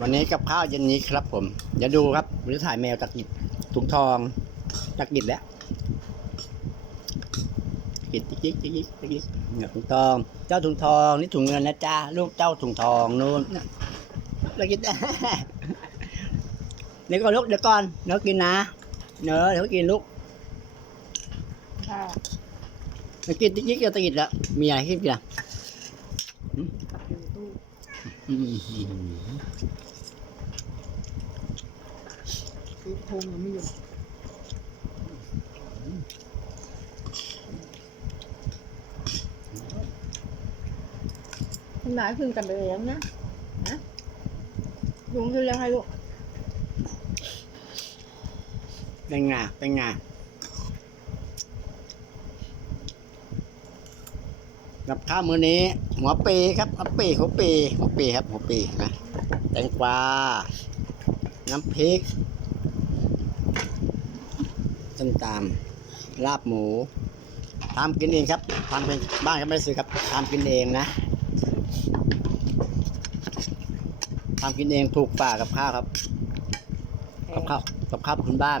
วันนี้กับข้าวเย็นนี้ครับผมเดี๋ยวดูครับผมจะถ่ายแมวตะกิดถุงทองตะกิดแล้วตะกิดตะกิดตะกิดตะกิดเนี่ยถุงทอง เจ้าถุงทองนี่ถุงเงินนะจ้าลูกเจ้าถุงทองนู่นน่ะตะกิดเดี๋ยวก่อนลูกเดี๋ยวก่อนเดี๋ยวกินนะเนอะเดี๋ยวกินลูกค่ะตะกิดตะกิดก็ตะกิดแล้วมีอะไรขึ้นกัน กับอยู่ตู้อืมซื้อโทมยังไม่อยู่คุณหมายคืนกันไปแล้วนะนะลุงคือยังไงลูกเป็นไงเป็นไง กับข้าวมื้อนี้ หัวปีครับหัวปีหัวปีหัวปีครับหัวปีนะแตงกวาน้ำพริกส้มตำลาบหมูทำกินเองครับทำเป็นบ้านก็ไม่ได้ซื้อครับทำกินเองนะทำกินเองถูกปากกับข้าวครับกับข้าวกับข้าวพื้นบ้าน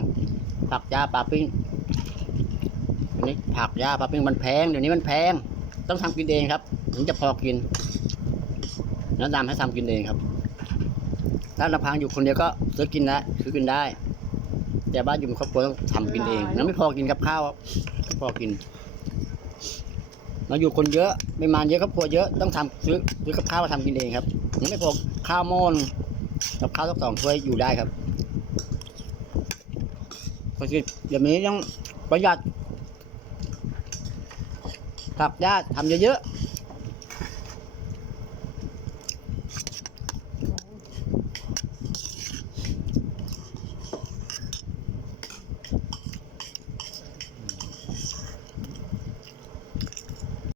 ผักยาปลาปิ้งอันนี้ผักยาปลาปิ้งมันแพงเดี๋ยวนี้มันแพง ต้องทำกินเองครับ ถึงจะพอกินแนะนำให้ทำกินเองครับ ถ้าลำพังอยู่คนเดียวก็ซื้อกินได้ซื้อกินได้ แต่บ้านอยู่เป็นครอบครัวต้องทำกินเองนั้นไม่พอกินกับข้าวไม่พอกินเราอยู่คนเยอะไม่มาเยอะครอบครัวเยอะต้องทำซื้อซื้อกับข้าวมาทำกินเองครับยังไม่พอข้าวโม่นกับข้าวสักสองถ้วยอยู่ได้ครับก็คืออย่างนี้ต้องประหยัด ผักญาติทำเยอะ